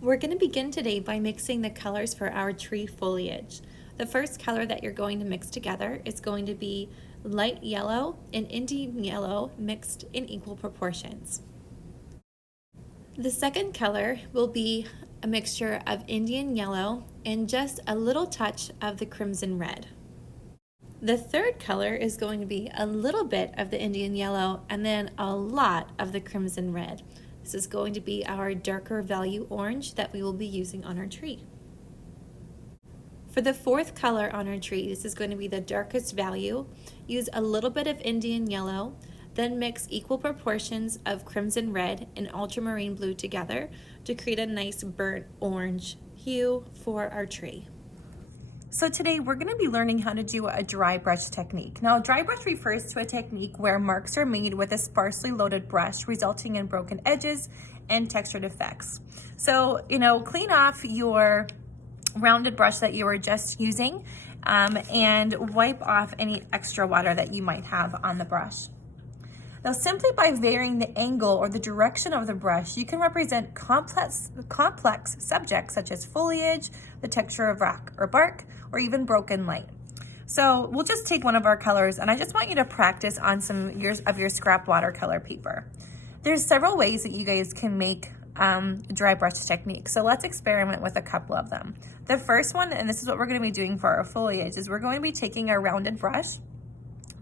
We're going to begin today by mixing the colors for our tree foliage. The first color that you're going to mix together is going to be light yellow and Indian yellow mixed in equal proportions. The second color will be a mixture of Indian yellow and just a little touch of the crimson red. The third color is going to be a little bit of the Indian yellow and then a lot of the crimson red. This is going to be our darker value orange that we will be using on our tree. For the fourth color on our tree, this is going to be the darkest value. Use a little bit of Indian yellow, then mix equal proportions of crimson red and ultramarine blue together to create a nice burnt orange hue for our tree. So today we're going to be learning how to do a dry brush technique. Now, a dry brush refers to a technique where marks are made with a sparsely loaded brush, resulting in broken edges and textured effects. So, clean off your rounded brush that you were just using and wipe off any extra water that you might have on the brush. Now, simply by varying the angle or the direction of the brush, you can represent complex subjects such as foliage, the texture of rock or bark, or even broken light. So we'll just take one of our colors, and I just want you to practice on some of your scrap watercolor paper. There's several ways that you guys can make dry brush technique. So let's experiment with a couple of them. The first one, and this is what we're going to be doing for our foliage, is we're going to be taking our rounded brush,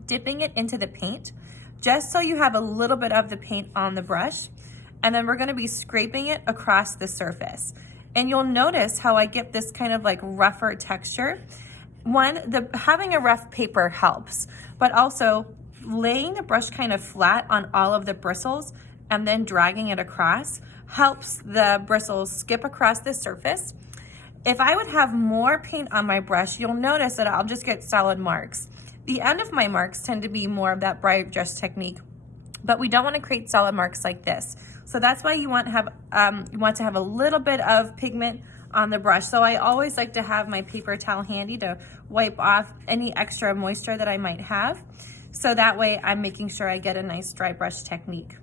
dipping it into the paint, just so you have a little bit of the paint on the brush, and then we're going to be scraping it across the surface. And you'll notice how I get this kind of like rougher texture. Having a rough paper helps, but also laying the brush kind of flat on all of the bristles and then dragging it across helps the bristles skip across the surface. If I would have more paint on my brush, you'll notice that I'll just get solid marks. The end of my marks tend to be more of that bright brush technique, but we don't want to create solid marks like this. So that's why you want to have a little bit of pigment on the brush. So I always like to have my paper towel handy to wipe off any extra moisture that I might have. So that way I'm making sure I get a nice dry brush technique.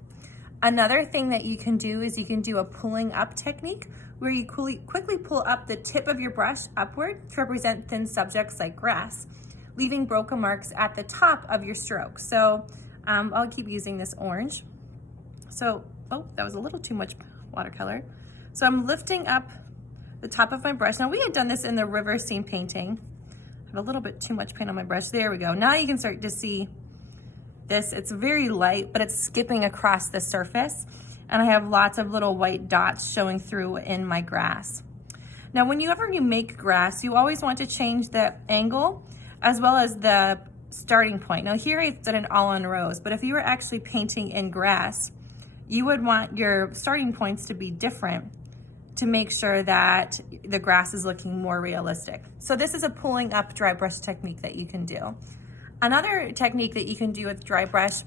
Another thing that you can do is you can do a pulling up technique where you quickly pull up the tip of your brush upward to represent thin subjects like grass, leaving broken marks at the top of your stroke. So I'll keep using this orange. So, oh, that was a little too much watercolor. So I'm lifting up the top of my brush. Now we had done this in the river scene painting. I have a little bit too much paint on my brush. There we go. Now you can start to see this. It's very light, but it's skipping across the surface. And I have lots of little white dots showing through in my grass. Now, whenever you make grass, you always want to change the angle as well as the starting point. Now here it's done it all in rows, but if you were actually painting in grass, you would want your starting points to be different to make sure that the grass is looking more realistic. So this is a pulling up dry brush technique that you can do. Another technique that you can do with dry brush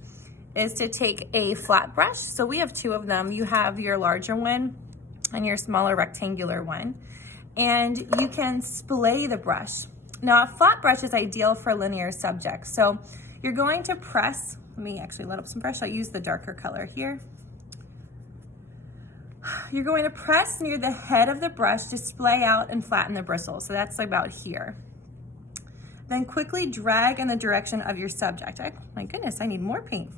is to take a flat brush. So we have two of them. You have your larger one and your smaller rectangular one, and you can splay the brush. Now, a flat brush is ideal for linear subjects. So you're going to press, let me actually let up some brush. I'll use the darker color here. You're going to press near the head of the brush to splay out and flatten the bristles. So that's about here. Then quickly drag in the direction of your subject. My goodness, I need more paint.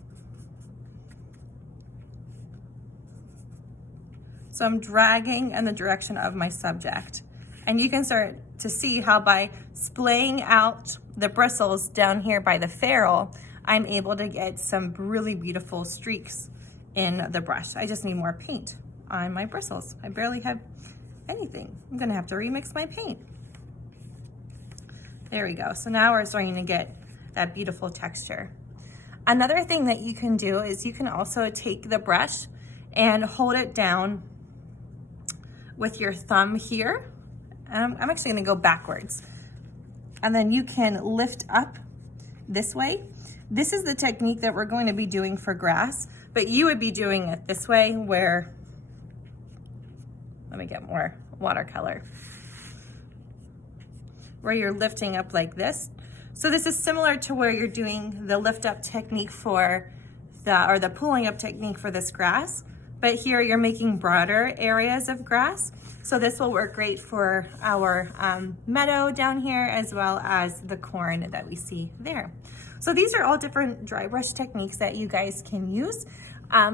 So I'm dragging in the direction of my subject. And you can start to see how by splaying out the bristles down here by the ferrule, I'm able to get some really beautiful streaks in the brush. I just need more paint on my bristles. I barely have anything. I'm gonna have to remix my paint. There we go. So now we're starting to get that beautiful texture. Another thing that you can do is you can also take the brush and hold it down with your thumb here. I'm actually gonna go backwards. And then you can lift up this way. This is the technique that we're going to be doing for grass, but you would be doing it this way where, let me get more watercolor, where you're lifting up like this. So this is similar to where you're doing the lift up technique for the pulling up technique for this grass, but here you're making broader areas of grass. So this will work great for our meadow down here, as well as the corn that we see there. So these are all different dry brush techniques that you guys can use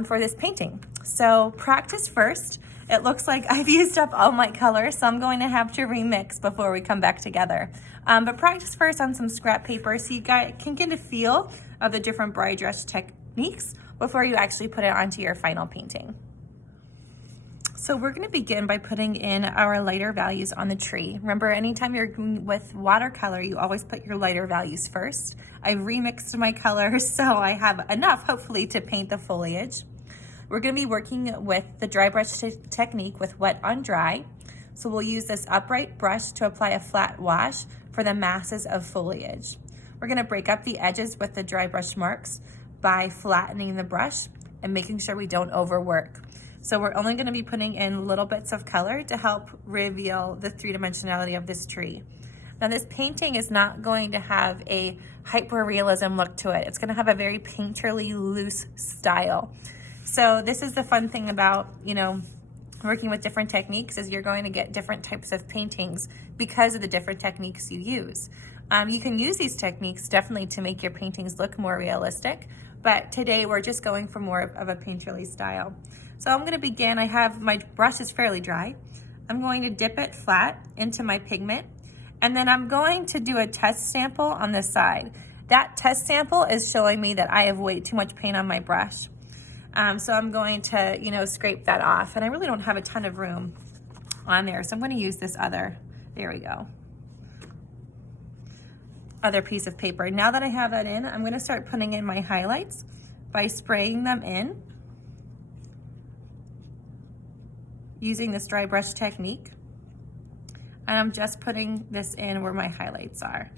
for this painting. So practice first. It looks like I've used up all my colors, so I'm going to have to remix before we come back together. But practice first on some scrap paper so you guys can get a feel of the different dry brush techniques before you actually put it onto your final painting. So we're going to begin by putting in our lighter values on the tree. Remember, anytime you're with watercolor, you always put your lighter values first. I've remixed my colors, so I have enough, hopefully, to paint the foliage. We're going to be working with the dry brush technique with wet on dry. So we'll use this upright brush to apply a flat wash for the masses of foliage. We're going to break up the edges with the dry brush marks by flattening the brush and making sure we don't overwork. So we're only going to be putting in little bits of color to help reveal the three-dimensionality of this tree. Now this painting is not going to have a hyper-realism look to it. It's going to have a very painterly loose style. So this is the fun thing about, working with different techniques, is you're going to get different types of paintings because of the different techniques you use. You can use these techniques definitely to make your paintings look more realistic, but today we're just going for more of a painterly style. So I'm going to begin. I have my brush is fairly dry. I'm going to dip it flat into my pigment, and then I'm going to do a test sample on the side. That test sample is showing me that I have way too much paint on my brush. So I'm going to, scrape that off, and I really don't have a ton of room on there. So I'm going to use this other piece of paper. Now that I have that in, I'm going to start putting in my highlights by spraying them in using this dry brush technique. And I'm just putting this in where my highlights are.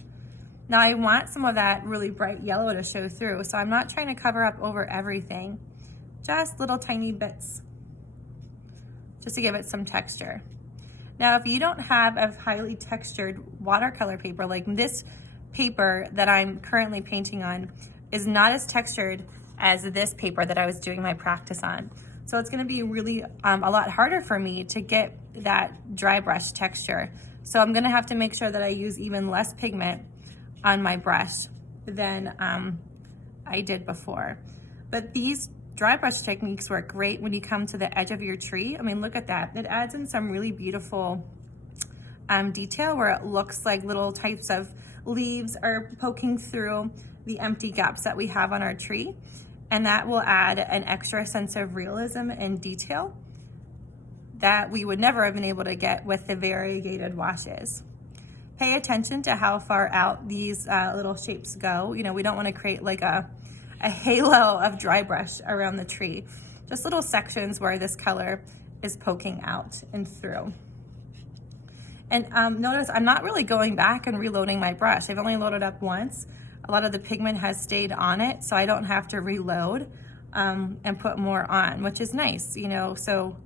Now I want some of that really bright yellow to show through, so I'm not trying to cover up over everything. Just little tiny bits, just to give it some texture. Now, if you don't have a highly textured watercolor paper, like this paper that I'm currently painting on is not as textured as this paper that I was doing my practice on. So it's gonna be really a lot harder for me to get that dry brush texture. So I'm gonna have to make sure that I use even less pigment on my brush than I did before. But these dry brush techniques work great when you come to the edge of your tree. I mean, look at that. It adds in some really beautiful detail where it looks like little types of leaves are poking through the empty gaps that we have on our tree. And that will add an extra sense of realism and detail that we would never have been able to get with the variegated washes. Pay attention to how far out these little shapes go. We don't want to create like a halo of dry brush around the tree. Just little sections where this color is poking out and through. And notice I'm not really going back and reloading my brush. I've only loaded up once. A lot of the pigment has stayed on it, so I don't have to reload and put more on, which is nice, so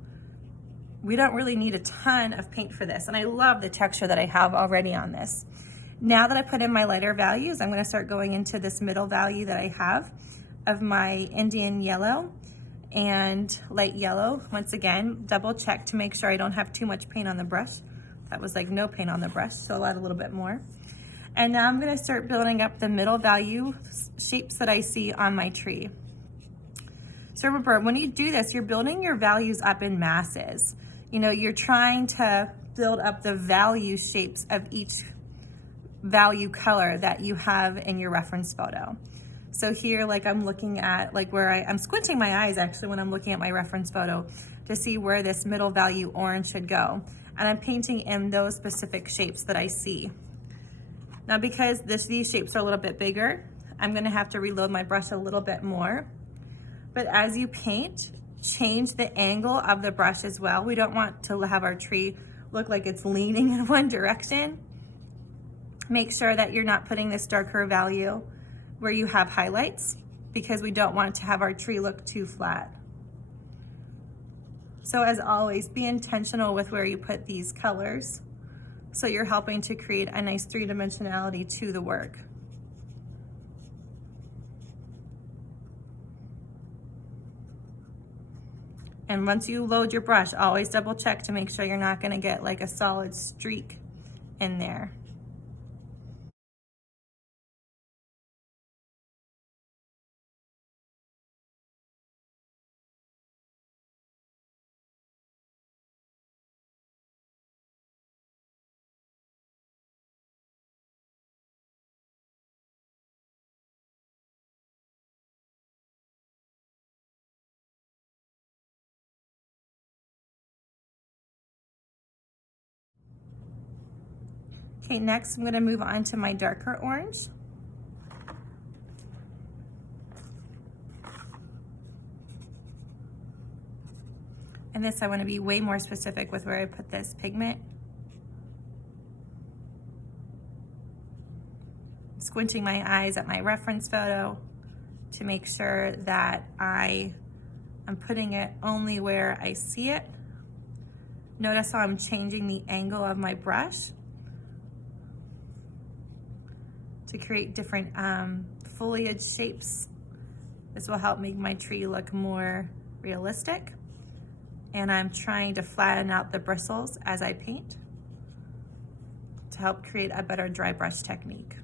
we don't really need a ton of paint for this. And I love the texture that I have already on this. Now that I put in my lighter values, I'm going to start going into this middle value that I have of my Indian yellow and light yellow. Once again, double check to make sure I don't have too much paint on the brush. That was like no paint on the brush, so I'll add a little bit more. And now I'm going to start building up the middle value shapes that I see on my tree. So remember, when you do this, you're building your values up in masses. You're trying to build up the value shapes of each value color that you have in your reference photo. So here, like I'm looking at where I'm squinting my eyes actually when I'm looking at my reference photo to see where this middle value orange should go. And I'm painting in those specific shapes that I see. Now because these shapes are a little bit bigger, I'm gonna have to reload my brush a little bit more. But as you paint, change the angle of the brush as well. We don't want to have our tree look like it's leaning in one direction. Make sure that you're not putting this darker value where you have highlights, because we don't want to have our tree look too flat. So as always, be intentional with where you put these colors, so you're helping to create a nice three-dimensionality to the work. And once you load your brush, always double check to make sure you're not gonna get like a solid streak in there. Okay, next I'm gonna move on to my darker orange. And this, I wanna be way more specific with where I put this pigment. Squinting my eyes at my reference photo to make sure that I'm putting it only where I see it. Notice how I'm changing the angle of my brush to create different foliage shapes. This will help make my tree look more realistic. And I'm trying to flatten out the bristles as I paint to help create a better dry brush technique.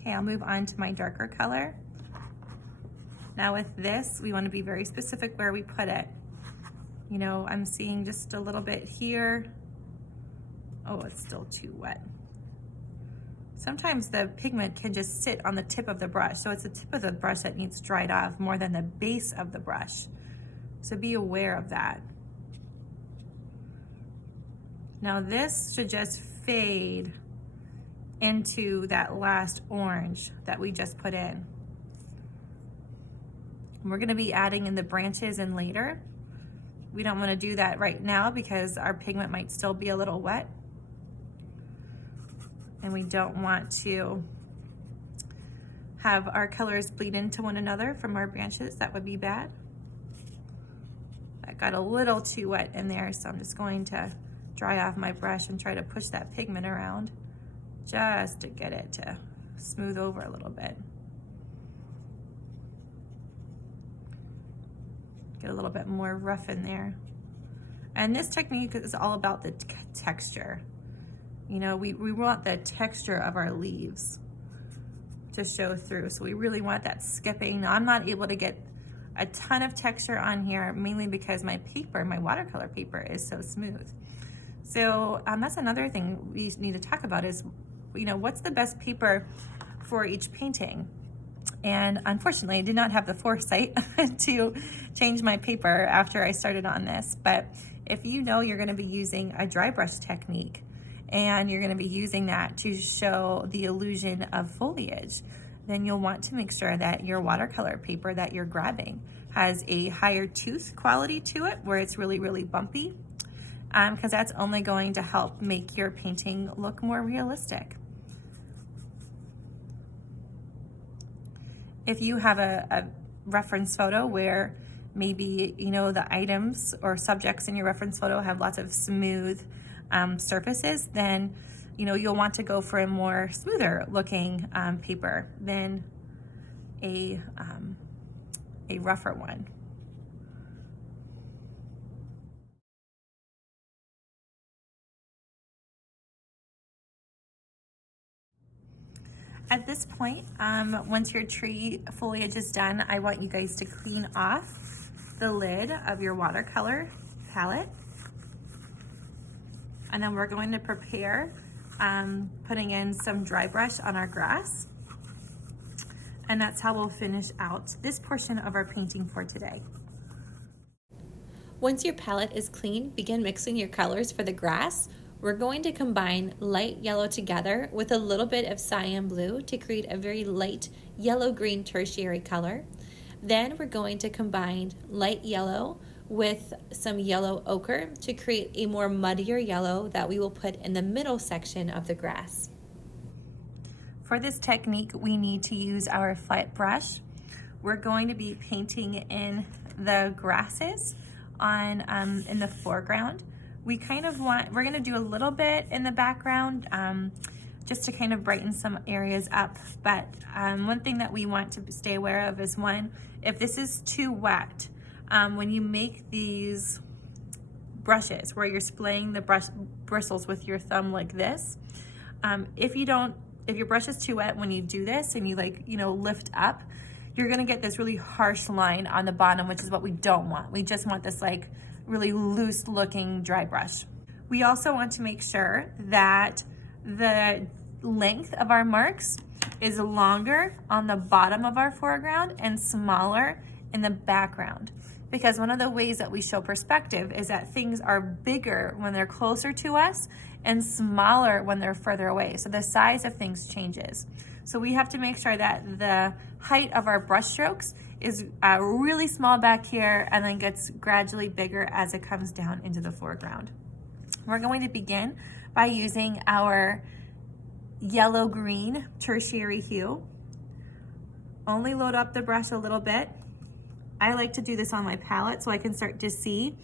Okay, I'll move on to my darker color. Now with this, we want to be very specific where we put it. You know, I'm seeing just a little bit here. Oh, it's still too wet. Sometimes the pigment can just sit on the tip of the brush, so it's the tip of the brush that needs dried off more than the base of the brush. So be aware of that. Now this should just fade into that last orange that we just put in. And we're gonna be adding in the branches in later. We don't wanna do that right now because our pigment might still be a little wet. And we don't want to have our colors bleed into one another from our branches. That would be bad. That got a little too wet in there, so I'm just going to dry off my brush and try to push that pigment around just to get it to smooth over a little bit. Get a little bit more rough in there. And this technique is all about the texture. You know, we want the texture of our leaves to show through. So we really want that skipping. Now I'm not able to get a ton of texture on here, mainly because my paper, my watercolor paper, is so smooth. So that's another thing we need to talk about is, you know, what's the best paper for each painting? And unfortunately, I did not have the foresight to change my paper after I started on this. But if you know you're going to be using a dry brush technique and you're going to be using that to show the illusion of foliage, then you'll want to make sure that your watercolor paper that you're grabbing has a higher tooth quality to it, where it's really, really bumpy, because that's only going to help make your painting look more realistic. If you have a reference photo where maybe, you know, the items or subjects in your reference photo have lots of smooth surfaces, then, you know, you'll want to go for a more smoother looking paper than a rougher one. At this point, once your tree foliage is done, I want you guys to clean off the lid of your watercolor palette. And then we're going to prepare putting in some dry brush on our grass. And that's how we'll finish out this portion of our painting for today. Once your palette is clean, begin mixing your colors for the grass. We're going to combine light yellow together with a little bit of cyan blue to create a very light yellow-green tertiary color. Then we're going to combine light yellow with some yellow ochre to create a more muddier yellow that we will put in the middle section of the grass. For this technique, we need to use our flat brush. We're going to be painting in the grasses on in the foreground. We're gonna do a little bit in the background just to kind of brighten some areas up. But one thing that we want to stay aware of is if this is too wet, when you make these brushes where you're splaying the bristles with your thumb like this, if your brush is too wet when you do this and you lift up, you're gonna get this really harsh line on the bottom, which is what we don't want. We just want this really loose looking dry brush. We also want to make sure that the length of our marks is longer on the bottom of our foreground and smaller in the background. Because one of the ways that we show perspective is that things are bigger when they're closer to us and smaller when they're further away. So the size of things changes. So we have to make sure that the height of our brush strokes is really small back here and then gets gradually bigger as it comes down into the foreground. We're going to begin by using our yellow-green tertiary hue. Only load up the brush a little bit. I like to do this on my palette so I can start to see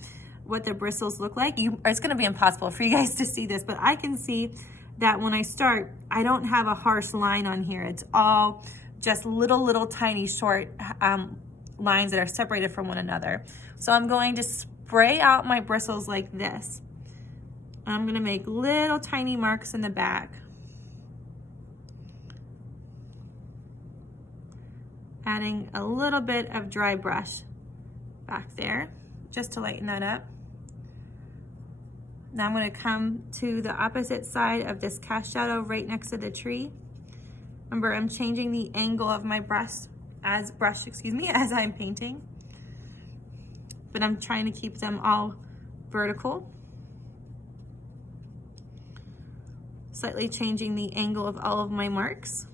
what the bristles look like. It's gonna be impossible for you guys to see this, but I can see that when I start, I don't have a harsh line on here. It's all just little tiny short lines that are separated from one another. So I'm going to spray out my bristles like this. I'm gonna make little tiny marks in the back. Adding a little bit of dry brush back there, just to lighten that up. Now I'm gonna come to the opposite side of this cast shadow right next to the tree. Remember, I'm changing the angle of my brush as I'm painting, but I'm trying to keep them all vertical. Slightly changing the angle of all of my marks.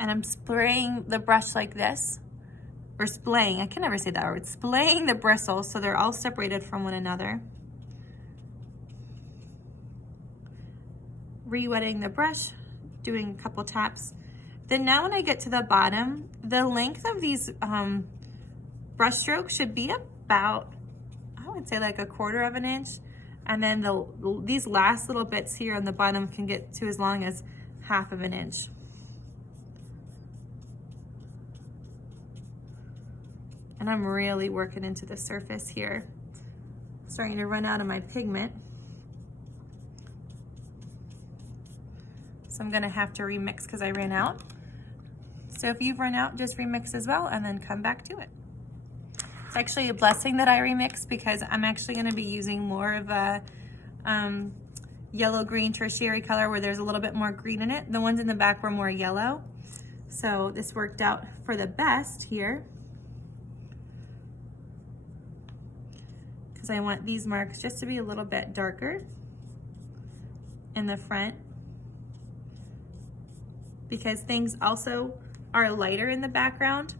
And I'm spraying the brush like this, or splaying, I can never say that word, splaying the bristles so they're all separated from one another. Re-wetting the brush, doing a couple taps. Then now when I get to the bottom, the length of these brush strokes should be about, I would say like 1/4 of an inch. And then these last little bits here on the bottom can get to as long as 1/2 of an inch. And I'm really working into the surface here. Starting to run out of my pigment. So I'm gonna have to remix because I ran out. So if you've run out, just remix as well and then come back to it. It's actually a blessing that I remix because I'm actually gonna be using more of a yellow-green tertiary color where there's a little bit more green in it. The ones in the back were more yellow. So this worked out for the best here. Because I want these marks just to be a little bit darker in the front, because things also are lighter in the background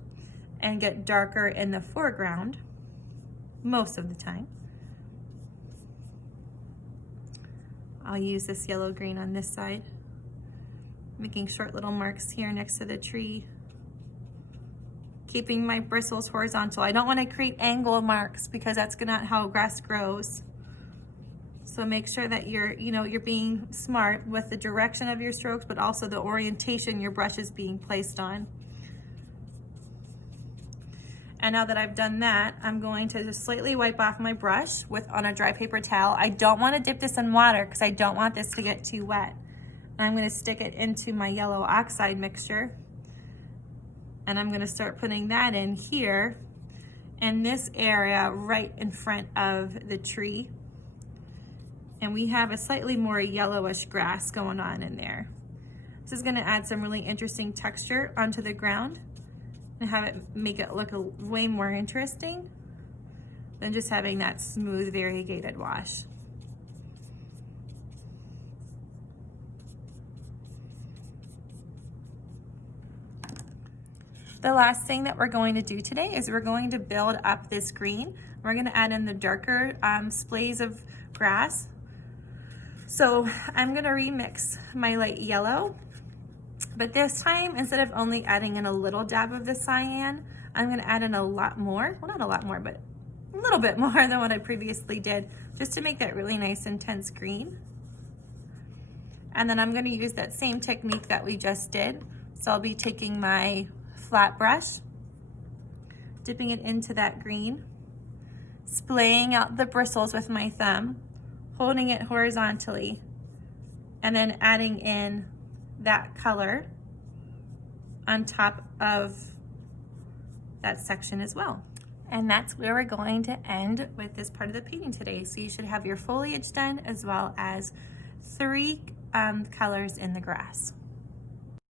and get darker in the foreground most of the time. I'll use this yellow green on this side, making short little marks here next to the tree, keeping my bristles horizontal. I don't want to create angle marks because that's not how grass grows. So make sure that you're being smart with the direction of your strokes, but also the orientation your brush is being placed on. And now that I've done that, I'm going to just slightly wipe off my brush on a dry paper towel. I don't want to dip this in water because I don't want this to get too wet. I'm going to stick it into my yellow oxide mixture. And I'm gonna start putting that in here, in this area right in front of the tree. And we have a slightly more yellowish grass going on in there. This is gonna add some really interesting texture onto the ground and have it make it look way more interesting than just having that smooth variegated wash. The last thing that we're going to do today is we're going to build up this green. We're gonna add in the darker splays of grass. So I'm gonna remix my light yellow, but this time, instead of only adding in a little dab of the cyan, I'm gonna add in a lot more, well, not a lot more, but a little bit more than what I previously did, just to make that really nice intense green. And then I'm gonna use that same technique that we just did. So I'll be taking my flat brush, dipping it into that green, splaying out the bristles with my thumb, holding it horizontally, and then adding in that color on top of that section as well. And that's where we're going to end with this part of the painting today. So you should have your foliage done as well as 3 colors in the grass.